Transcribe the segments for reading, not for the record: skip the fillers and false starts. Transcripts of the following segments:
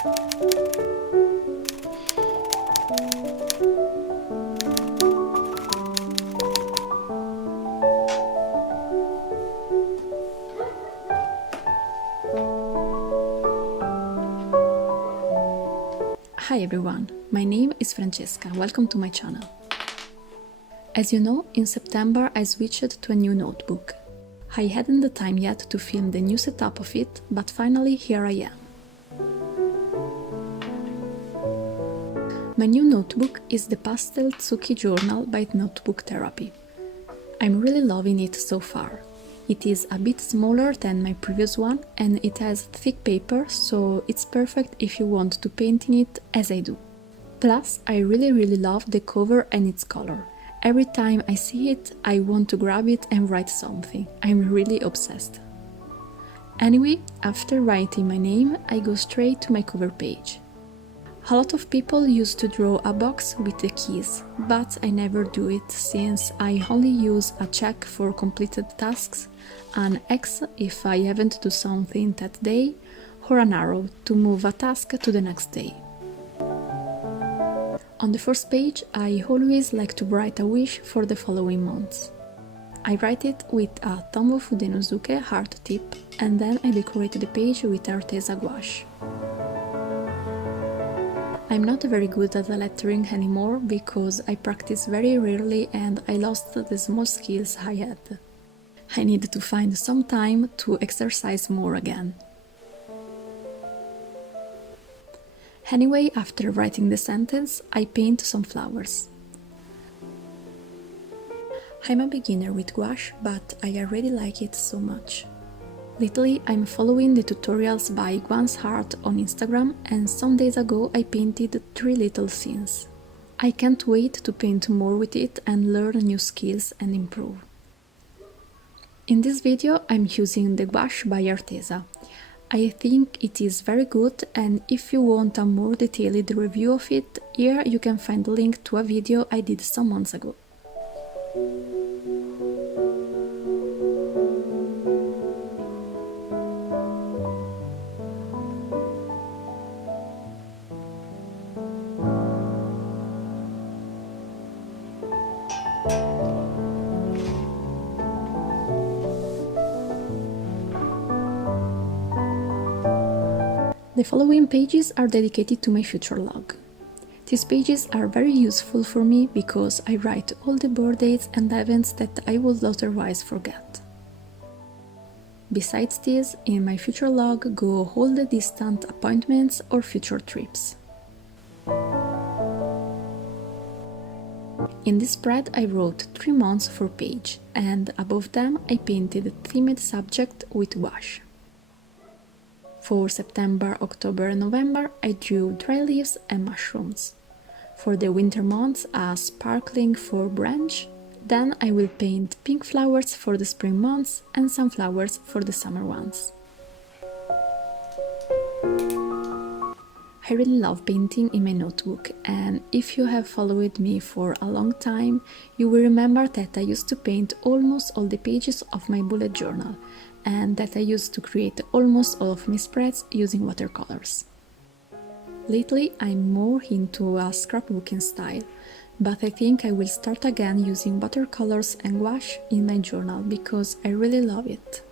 Hi everyone, my name is Francesca, welcome to my channel. As you know, in September I switched to a new notebook. I hadn't the time yet to film the new setup of it, but finally here I am. My new notebook is the pastel Tsuki journal by Notebook Therapy. I'm really loving it so far. It is a bit smaller than my previous one and it has thick paper, so it's perfect if you want to paint in it as I do. Plus, I really love the cover and its color. Every time I see it, I want to grab it and write something. I'm really obsessed. Anyway, after writing my name, I go straight to my cover page. A lot of people used to draw a box with the keys, but I never do it since I only use a check for completed tasks, an X if I haven't do something that day, or an arrow to move a task to the next day. On the first page, I always like to write a wish for the following months. I write it with a Tombow Fudenosuke heart tip and then I decorate the page with Arteza gouache. I'm not very good at lettering anymore because I practice very rarely and I lost the small skills I had. I need to find some time to exercise more again. Anyway, after writing the sentence, I paint some flowers. I'm a beginner with gouache, but I already like it so much. Lately, I'm following the tutorials by Gwan's Heart on Instagram and some days ago I painted 3 little scenes. I can't wait to paint more with it and learn new skills and improve. In this video I'm using the gouache by Arteza. I think it is very good and if you want a more detailed review of it, here you can find the link to a video I did some months ago. The following pages are dedicated to my future log. These pages are very useful for me because I write all the birthdays and events that I would otherwise forget. Besides this, in my future log go all the distant appointments or future trips. In this spread I wrote 3 months per page and above them I painted a themed subject with gouache. For September, October and November I drew dry leaves and mushrooms. For the winter months a sparkling fir branch, then I will paint pink flowers for the spring months and sunflowers for the summer ones. I really love painting in my notebook and if you have followed me for a long time, you will remember that I used to paint almost all the pages of my bullet journal and that I used to create almost all of my spreads using watercolors. Lately I'm more into a scrapbooking style, but I think I will start again using watercolors and gouache in my journal because I really love it.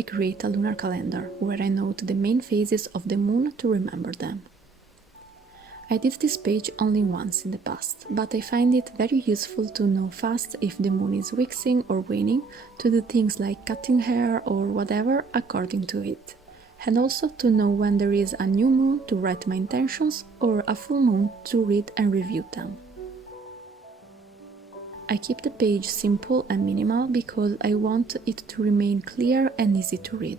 I create a lunar calendar, where I note the main phases of the moon to remember them. I did this page only once in the past, but I find it very useful to know fast if the moon is waxing or waning, to do things like cutting hair or whatever according to it, and also to know when there is a new moon to write my intentions or a full moon to read and review them. I keep the page simple and minimal because I want it to remain clear and easy to read.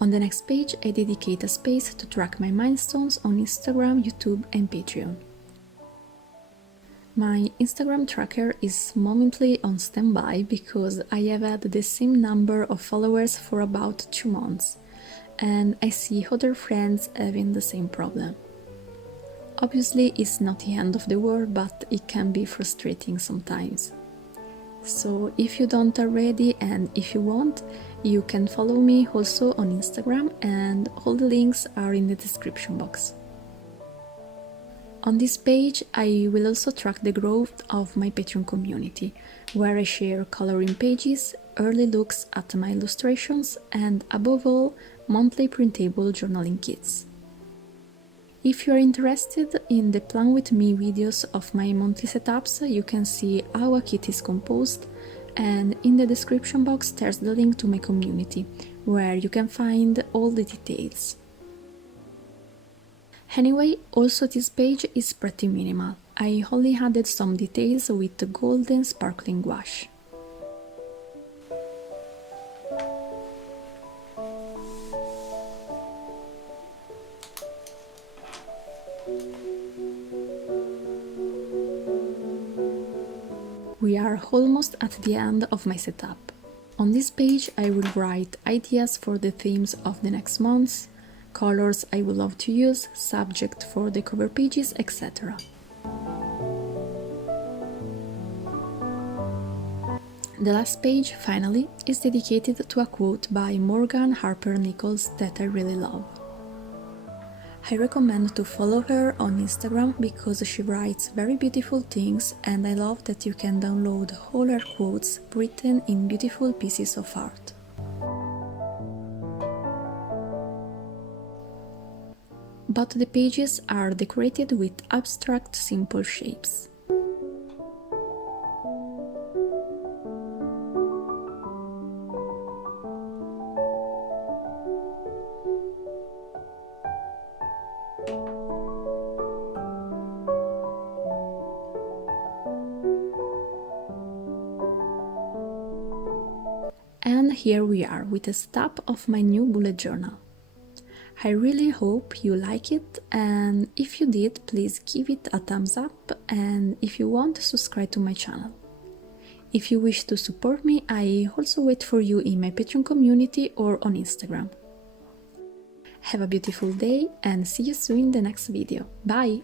On the next page, I dedicate a space to track my milestones on Instagram, YouTube and Patreon. My Instagram tracker is momently on standby because I have had the same number of followers for about 2 months, and I see other friends having the same problem. Obviously, it's not the end of the world, but it can be frustrating sometimes. So if you don't already and if you want, you can follow me also on Instagram, and all the links are in the description box. On this page, I will also track the growth of my Patreon community, where I share coloring pages, early looks at my illustrations, and above all, monthly printable journaling kits. If you are interested in the Plan With Me videos of my monthly setups, you can see how a kit is composed, and in the description box there's the link to my community, where you can find all the details. Anyway, also this page is pretty minimal. I only added some details with the golden sparkling gouache. We are almost at the end of my setup. On this page I will write ideas for the themes of the next months, colors I would love to use, subject for the cover pages, etc. The last page, finally, is dedicated to a quote by Morgan Harper Nichols that I really love. I recommend to follow her on Instagram because she writes very beautiful things, and I love that you can download all her quotes written in beautiful pieces of art. But the pages are decorated with abstract simple shapes. And here we are with a setup of my new bullet journal. I really hope you like it, and if you did, please give it a thumbs up, and if you want, subscribe to my channel. If you wish to support me, I also wait for you in my Patreon community or on Instagram. Have a beautiful day and see you soon in the next video. Bye!